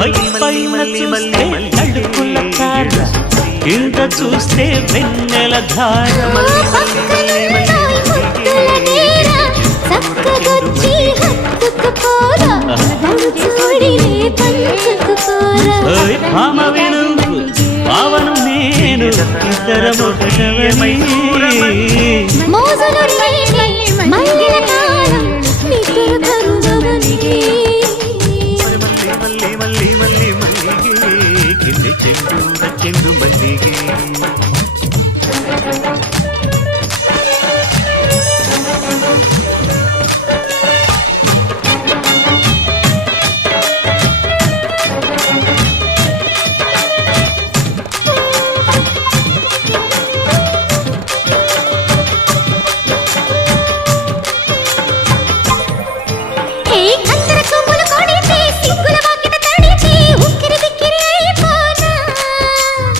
పైన చూస్తే తడుకుల తార, కింద చూస్తే వెన్నెల ధార. భామ విను భావను నేను ఇద్దరమొకటవని. మల్లి మల్లి మల్లి మల్లి కింది చెండు